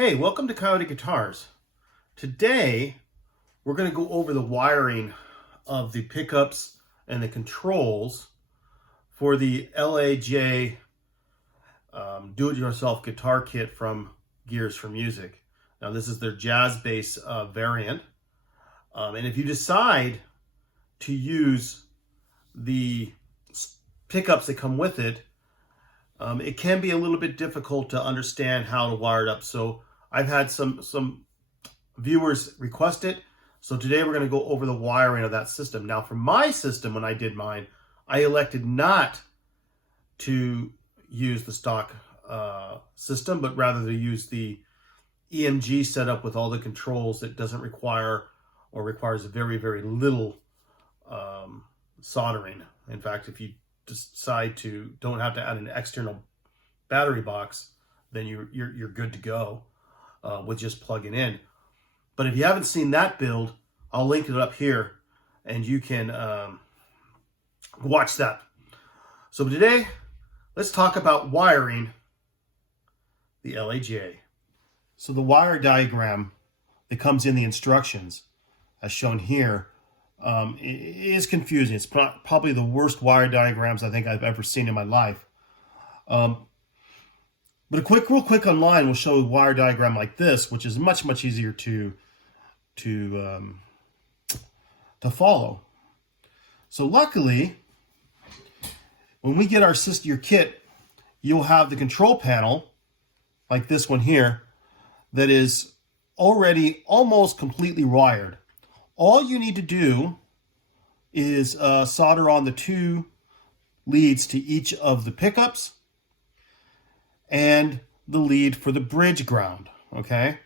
Hey, welcome to Coyote Guitars. Today, we're going to go over the wiring of the pickups and the controls for the LAJ do-it-yourself guitar kit from Gears4Music. Now, this is their jazz bass variant. And if you decide to use the pickups that come with it, it can be a little bit difficult to understand how to wire it up. So I've had some viewers request it. So today we're going to go over the wiring of that system. Now for my system, when I did mine, I elected not to use the stock system, but rather to use the EMG setup with all the controls that doesn't require or requires very, very little soldering. In fact, if you decide to don't have to add an external battery box, then you're good to go with just plugging in. But if you haven't seen that build, I'll link it up here and you can watch that. So today, let's talk about wiring the LAJ. So the wire diagram that comes in the instructions, as shown here, is confusing. It's probably the worst wire diagrams I think I've ever seen in my life. But real quick online will show a wire diagram like this, which is much easier to follow. So luckily, when we get your kit, you'll have the control panel like this one here that is already almost completely wired. All you need to do is solder on the two leads to each of the pickups and the lead for the bridge ground, okay?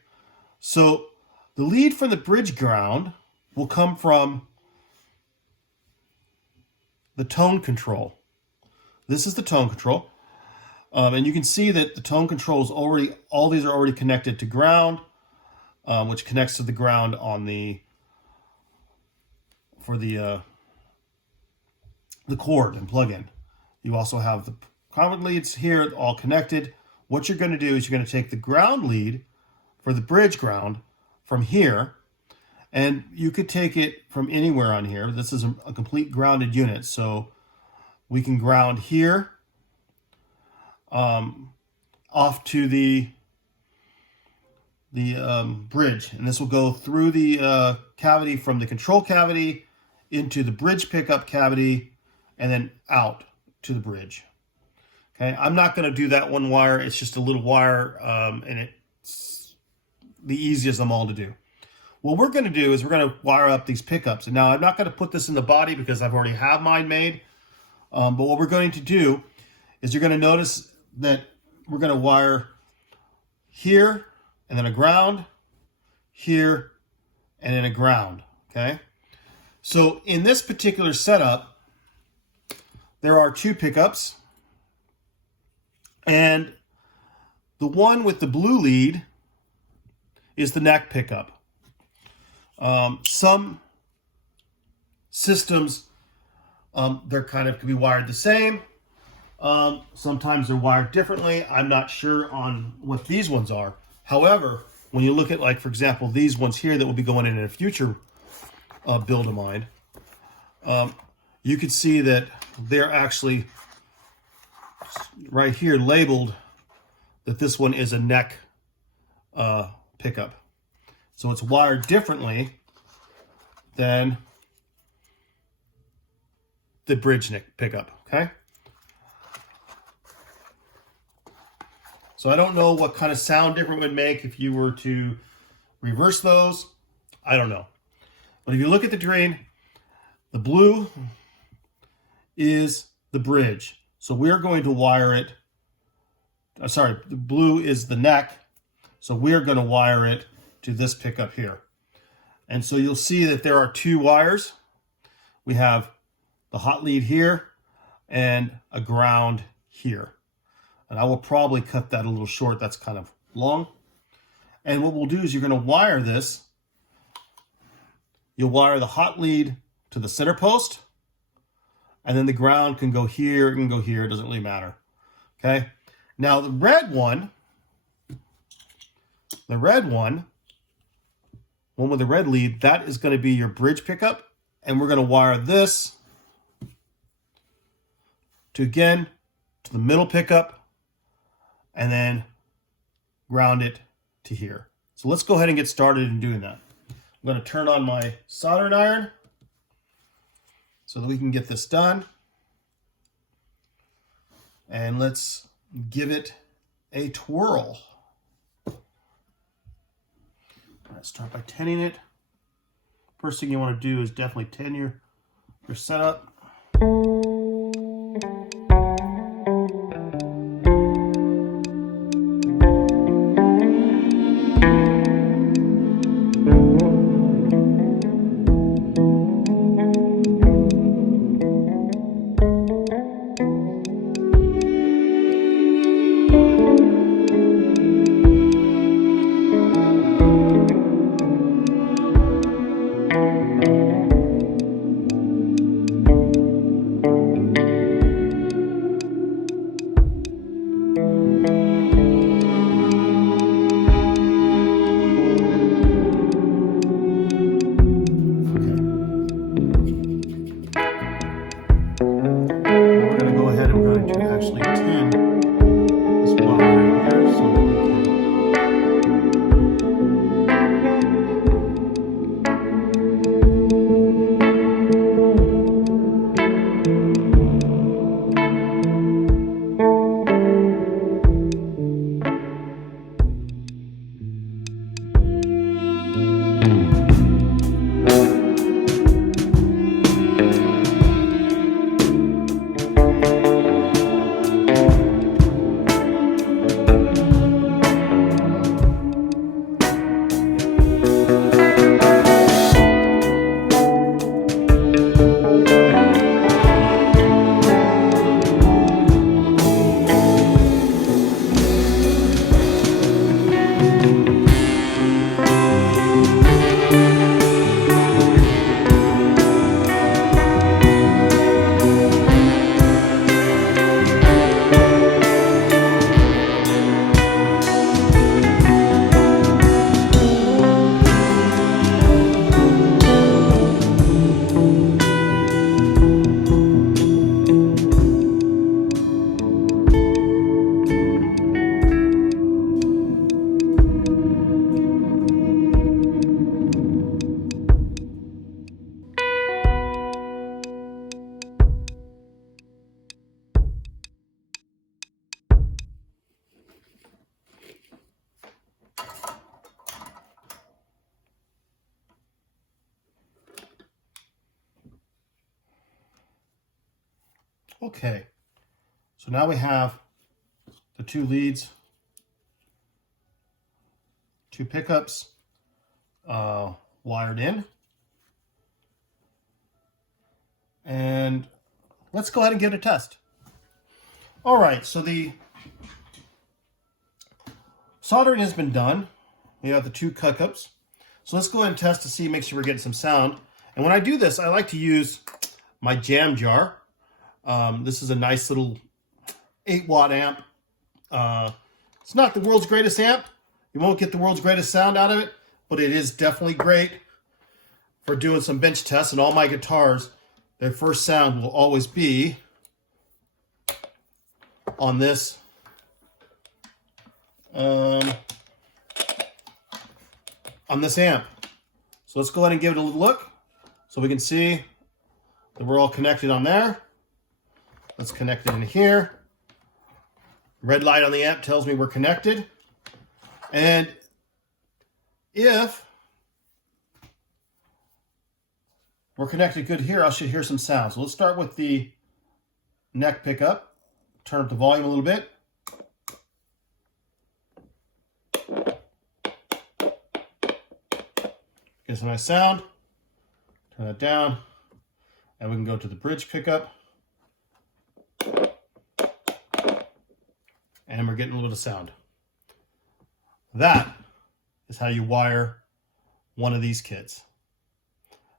So the lead for the bridge ground will come from the tone control. This is the tone control. And you can see that the tone control is all these are already connected to ground, which connects to the ground on for the cord and plug-in. You also have the common leads here all connected. What you're going to do is you're going to take the ground lead for the bridge ground from here, and you could take it from anywhere on here. This is a complete grounded unit, so we can ground here off to the bridge, and this will go through the cavity from the control cavity into the bridge pickup cavity and then out to the bridge. Okay, I'm not going to do that one wire. It's just a little wire, and it's the easiest of them all to do. What we're going to do is we're going to wire up these pickups. And now I'm not going to put this in the body because I've already have mine made. But what we're going to do is you're going to notice that we're going to wire here and then a ground, here and then a ground. Okay. So in this particular setup, there are two pickups. And the one with the blue lead is the neck pickup. Some systems, they're kind of can be wired the same. Sometimes they're wired differently. I'm not sure on what these ones are. However, when you look at, like, for example, these ones here that will be going in a future build of mine, you can see that they're actually right here labeled that this one is a neck pickup. So it's wired differently than the bridge neck pickup, okay? So I don't know what kind of sound different would make if you were to reverse those. I don't know. But if you look at the drain, the blue is the bridge. So we're going to wire it. The blue is the neck. So we're going to wire it to this pickup here. And so you'll see that there are two wires. We have the hot lead here and a ground here. And I will probably cut that a little short. That's kind of long. And what we'll do is you're going to wire this. You'll wire the hot lead to the center post. And then the ground can go here, it can go here. It doesn't really matter. Okay. Now the red one The red one with the red lead, that is going to be your bridge pickup. And we're going to wire this to the middle pickup and then ground it to here. So let's go ahead and get started in doing that. I'm going to turn on my soldering iron so that we can get this done. And let's give it a twirl. All right, start by tinning it. First thing you want to do is definitely tin your setup. Okay, so now we have the two leads, two pickups wired in. And let's go ahead and give it a test. All right, so the soldering has been done. We have the two pickups. So let's go ahead and test to see, make sure we're getting some sound. And when I do this, I like to use my jam jar. This is a nice little 8-watt amp. It's not the world's greatest amp. You won't get the world's greatest sound out of it, but it is definitely great for doing some bench tests. And all my guitars, their first sound will always be on this amp. So let's go ahead and give it a look so we can see that we're all connected on there. Let's connect it in here. Red light on the amp tells me we're connected. And if we're connected good here, I should hear some sound. So let's start with the neck pickup. Turn up the volume a little bit. Get some nice sound. Turn that down. And we can go to the bridge pickup. And we're getting a little bit of sound. That is how you wire one of these kits.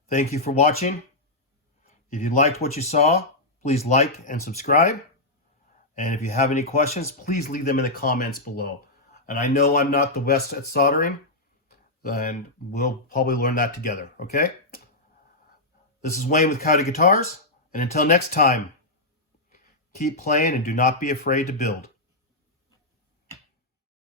Thank you for watching. If you liked what you saw, please like and subscribe. And if you have any questions, please leave them in the comments below. and I know I'm not the best at soldering, and we'll probably learn that together, okay? This is Wayne with Coyote Guitars, and until next time, keep playing and do not be afraid to build.